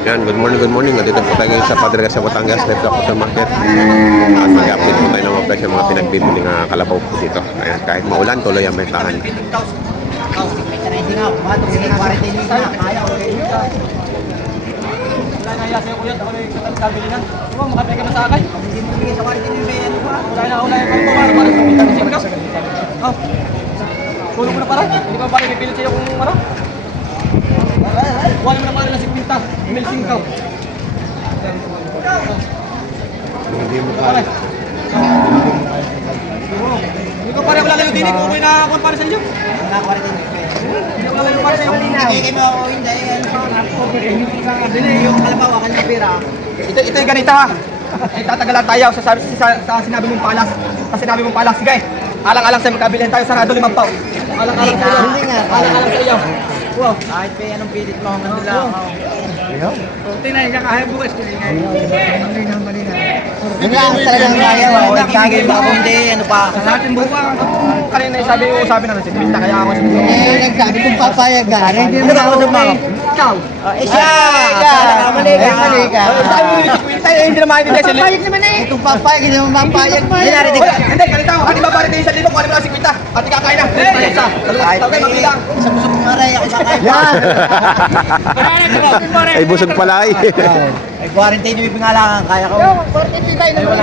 Yan, good morning. Nandito po tayo sa Padre sa Batangas, left ako sa market. At mag-update po tayo ng mga presyo, mga pinagbibili ng kalabaw po dito. Ayan, kahit maulan, tuloy ang bentahan. Tulong mo na para, hindi ba bali pipilit sa'yo kung ano? Wala mo na pala ng 50, email 5. Hindi mo kaya. Hindi ko pare wala lang yung dinig, kung may nakakuha para sa inyo. Hindi wala lang yung para sa inyo. Hindi mo ako hindi. Yung kalabaw, akan na pera. Ito yung ganito ha. Tatagalan tayo sa sinabi mong palas. Sa sinabi mong palas, sige. Alang-alang sa'yo, magkabilihan tayo, sarado 5 pao. Alang-alang sa iyo. Hindi nga. Alang-alang sa iyo. Wow. Kahit pa anong pilit mo, nandun lang ako. Tinay ka kahit bukas ko nga. Yung lang talagang kaya, nagkagay mo ako hindi, ano pa. Sa ating buka. Kanina sabi na si Quinta, kaya ako sa Nagsabi kong papayag ka, hindi mo na ako sa mga. ikaw. Siya! Mali ka. Sabi mo si Quinta, hindi na maintindihan sila. Papayag naman eh. Kung papayag, hindi mo mapayag. Hindi, ganito. Hindi ba pare tayo sa libo, kung ano lang si Quinta. At ikakain na. Okay, mabilang. Sa busog ng aray, ako kakain. Ay, busog pala ay. Ay, quarantine yung ibingalangan, kaya ko. Quarantine tayo naman.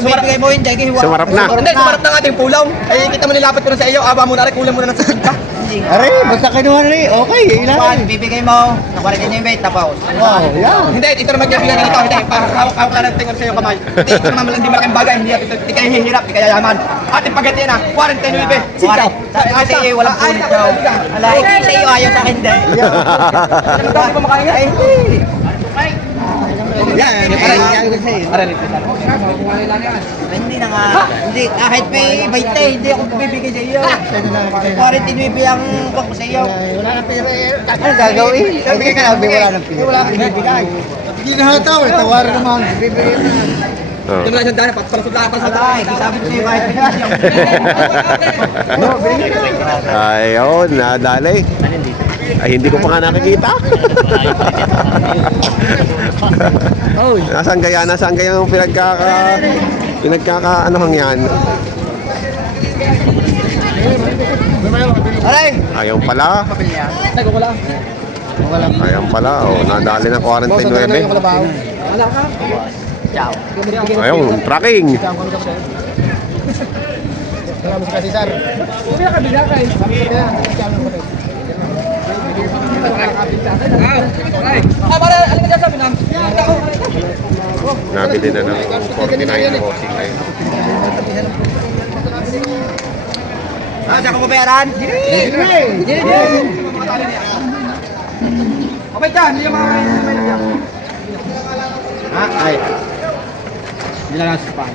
Sumibigay mo yun, Jackie. Sumarap na. Hindi, sumarap ng ating pulaw. Ay, kita mo nilapit ko na sa iyo. Aba mo na rin, kulang mo na ng sasagka. Aray, basta kinuha na rin. Okay, ilan. Bibigay mo, na quarantine yung bait, tapos. Wow, yan. Hindi, ito naman bibigyan ganito. Hindi, hawak lang ng tingnan sa iyo kamay. Hindi, ito naman hindi malaking bagay. Hindi kayo hihirap, hindi kayo yaman. Ating pagkatiyan na, quarantine yung ibig. Sikaw. Kasi walang pulit daw. Ala, sa iyo ayaw sa akin din. Ano daw ba makain nga? Yan, hindi na nga. Hindi, kahit may 20, hindi ako bibigay sa iyo. Quarantine yung ibig ang bak mo sa iyo. Wala na pera eh. Ano gagawin? Sabi ka na, wala na pera. Wala kang bibigay. Hindi na hataw eh, tawaran naman. Bibigay na. Oh. Ito na lang dahil, parasudlaan. Ay, sabi ko sa iyo, kahit Ayun, nadali. Ay, hindi ko pa nga nakikita. Nasaan kaya yung pinagkaka ano hang yan? Aray! Ayaw pala. Nagkukulang. Ayaw pala. Oh, nadali ng quarantine 9. Wala ka? Ciao. Ayun, tracking. Bumila ka, bila ka eh. Para, alin ka dyan sabi na? Nabili na ng 49 na bossing ngayon. Diyan ko mabayaran? Hindi. Okay dyan, hindi yung mga may dyan. Ay. Hindi lang nasa pa.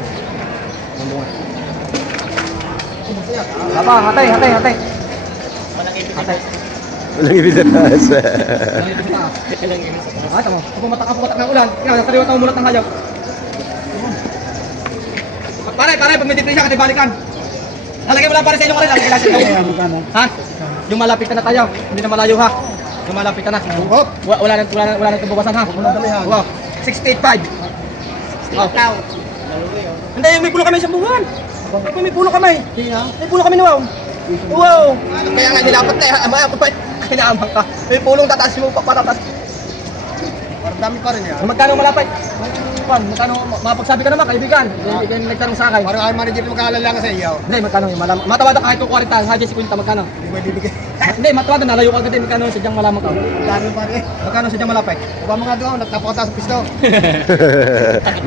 Apa, hatay. Hatay. Walang ibig sa taas. Ah, tama. Pumatak ng ulan. Kaya kaliwa tayo muna ng hayag. Pare, pag may depresya ka, balikan. Lalagay mo lang pare sa inyo ka rin. Lalagay lang sa inyo. Ha? Yung malapit na tayo. Hindi na malayo ha. Yung malapit na. Wala na kabawasan ha. Wow. 68.5. Wow. Hindi, may pulo kami sa buwan. May pulo kami. May pulo kami na wow. Wow. Kaya nga nilapat na eh. Kinaamang ka. May pulong tataas mo pa para taas. Parang dami pa rin yan. Magkano malapit? Magkano mapagsabi ka naman kaibigan? Hindi nagtanong sa akin. Parang ay manager mag-aalala lang sa iyo. Hindi, magkano yung malaman? Matawad kahit kung 40, haji si Quinta, magkano? Hindi mo ibibigay. Hindi, matawad na, nalayo ka agad din. Magkano sadyang malaman ka? Dami pa rin. Magkano sadyang malapit? Baba mga doon, napakataas sa pisto.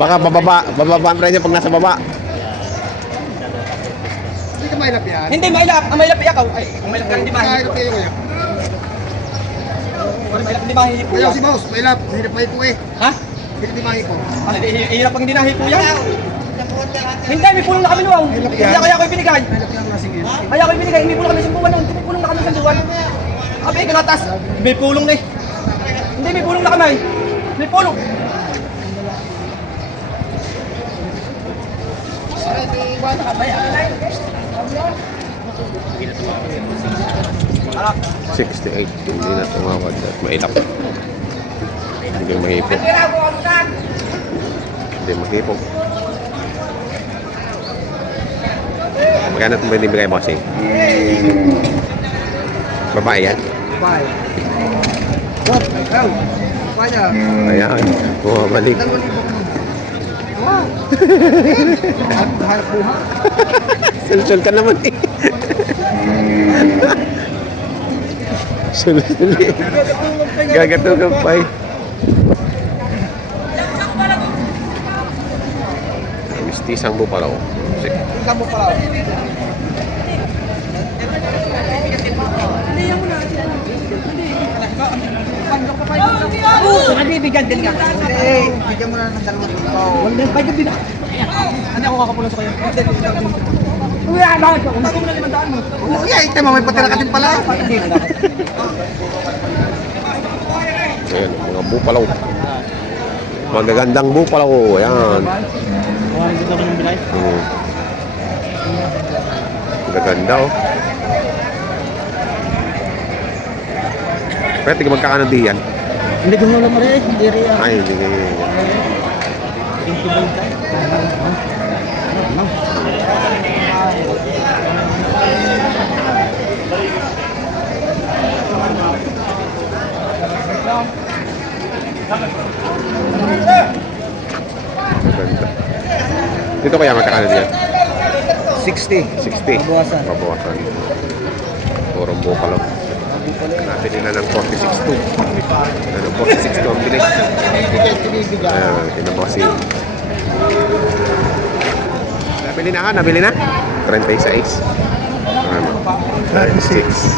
Baka bababa ang presyo pag nasa baba. Hindi ka mahilap yan. Hindi, mailap. Ang mailap ikaw. Ay, ang mailap ka hindi Mahilap mahihip. kayo ngayon. Ang mailap hindi mahihip po Ayaw yan. si Boss, mahilap. Mahilap mahilap po eh. Ha? Hindi mahipo. Ah, ihirap pang hindi nahipo yan. Hindi, may pulong na kami nuwaw. Hindi kaya ko ibinigay. Mahilap yan kasi ngayon. Kaya ko ibinigay, may pulong kami sa buwan nun. May pulong na kami sa buwan. Abi, kanatas. May pulong na eh. Hindi, may pulong na kami. May pulong. $68. Hindi na tumawad at mailap. Hindi mahipog. Hindi mahipog. Magkano ito binibigay, bossing? Babae yan? Bye. What? Oh. Kaya. Ayan. Bumabalik. Wow. Harap buha. Sul-sul ka naman eh. Sul-sul eh. Gagatugang pa eh. Mistisang bupalaw. Tingnan mo pala. Nabibigyan din nga. Eh, bigyan mo na ng dalawang tao. Wala, bigyan din ako. Ano ako kakapulan sa kayo? Uy, ano? Bagong na 500 mo. Uy, ay, tema, may patira ka din pala. Ayan, mga bupalaw. Magagandang bupalaw. Ayan. Dito ko ng bilay. Magaganda oh. Pwede ka magkakano di yan? Hindi ko lang rin. Hindi rin. Ay, hindi. Maganda. Dito kaya magkakano di yan? 60. 60. Babawasan. Babawasan. Purong bupalaw. Nabili na ng 46.2. Ano, 46.2 ang bilis. Ayan, tinabosin. Nabili na ka? Nabili na? 36. Ano? 36.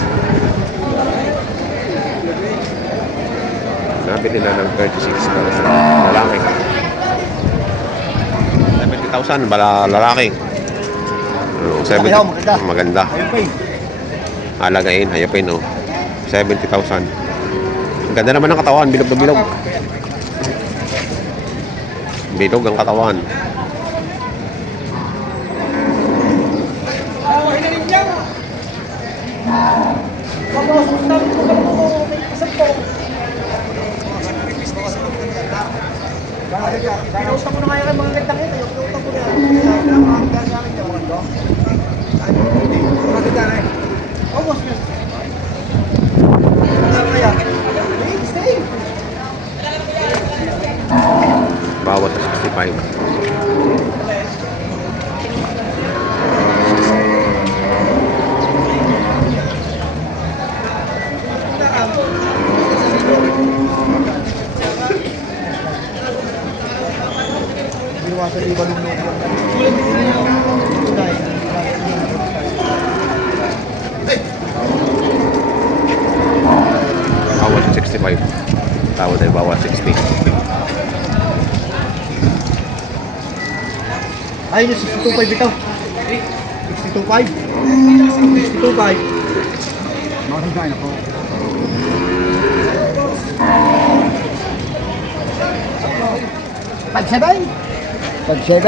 Nabili na ng 36 para sa lalaki. 70,000 bala lalaki. Ano, 70, maganda. Alagain, hayapin, oh. 70,000. Ang ganda naman ng katawan, bilog na bilog. Bilog ang katawan. Pinausta mo na ngayon ang mga gandang ito. Yung pinausta mo na. Almost yun. Bawat 65. Bawat 65. Tawad ay bawat 60. Ay, 62.5 ito. 62.5. 62.5. Makakagay na po. Pag-7? Pag-7?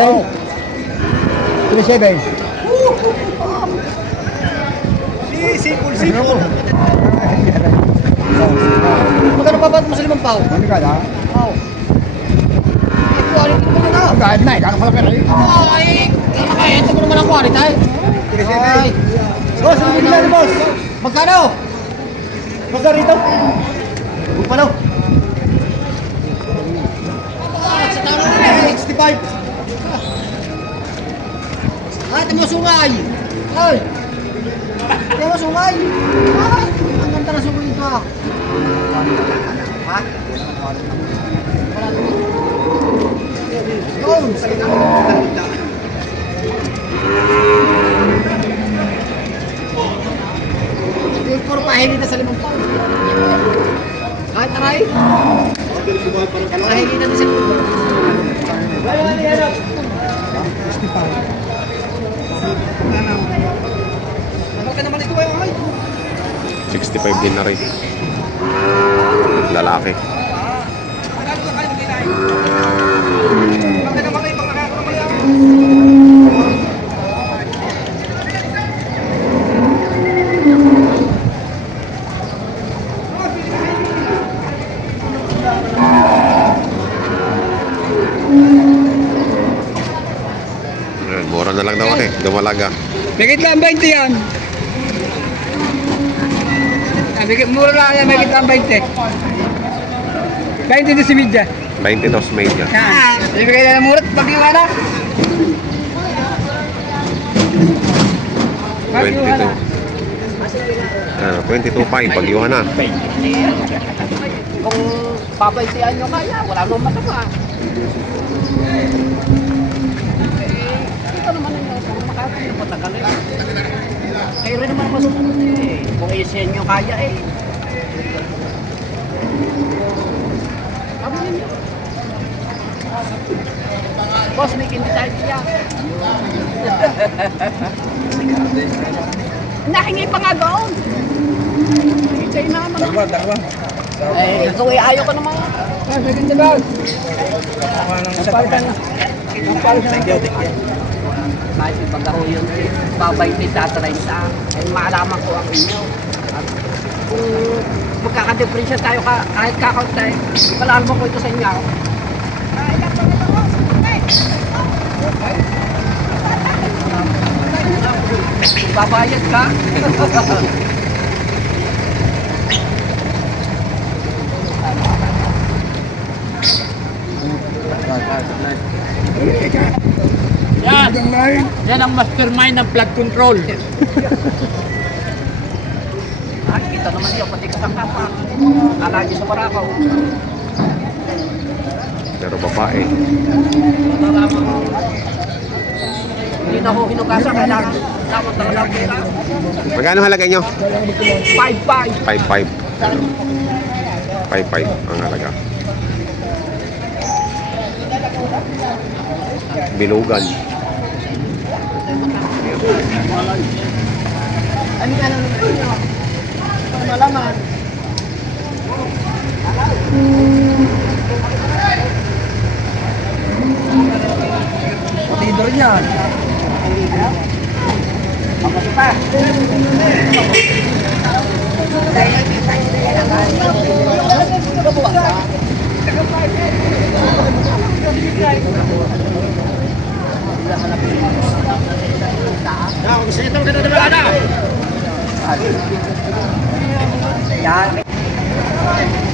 Pag-7? Simple. Magkano babat mo sa 5 pao? Ano ka na? Pao. Quality mo na. Kahit na, kakapala ka rin. Ay, ito mo naman ang quality. Ay. Boss, ano bigyan boss? Magkano? Magkano rito? Magkano? 65. Ay, ito mo sungay. Ay. Ito mo sungay. Ay, ang ganda na sungay ito. Ha? Yun. Yung puro pahingi na sa 5 taon. Kahit aray. Pahingi na sa 5 taon. Ano naman ito kayo, ay? 65 din na rin. Lalaki. lang daw kasi, dumalaga. Bigit lang 20 yan. Mura lang yan, bigit lang 20. 20 din si Midya. 22 media. Yan. Ibigay na ng murat, pag-iwa na. 22. 22.5 pag-iwan na. Kung papaitian nyo kaya, wala nang masama. Ito naman ang makakaya matagal eh. Kayo rin naman masusunod eh. Kung isiyan nyo kaya eh. Sabi ninyo. Boss, may hindi tayo siya. Nahingi pa nga doon. Hintay naman. Dalawa. Eh, ikaw eh, ayaw ka naman. Bigit na daw. Thank you. Kahit yung pagkaro yun, babay ni tatray sa ay maalaman ko ang inyo. At kung magkakadiferensya tayo kahit kakaut tayo, palahan mo ko ito sa inyo. Babayad ka? Yan ang mastermind ng flood control. Kita naman yun, pati kasangkapa. Alagi sa Barakaw. Pero babae. Hindi na ako hinugasan, kailangan dapat na lang pera. Magkano halaga nyo? 5-5. 5.5. 5.5 ang halaga. Bilugan. Ano ka naman ito? Malaman. Patidor niyan. Tapos pa.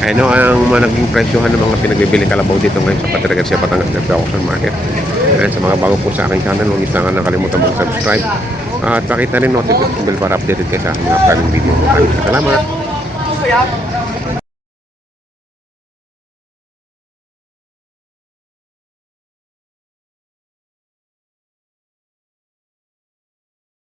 Ano ang mga naging presyohan ng mga pinagbibili kalabaw dito ngayon sa Pater Garcia Batangas Ganda Auction Market. Ayan, sa mga bago po sa aking channel, huwag isang nakalimutan mag-subscribe at pakita rin notification bell para updated kayo sa aking mga planning video. Maraming salamat!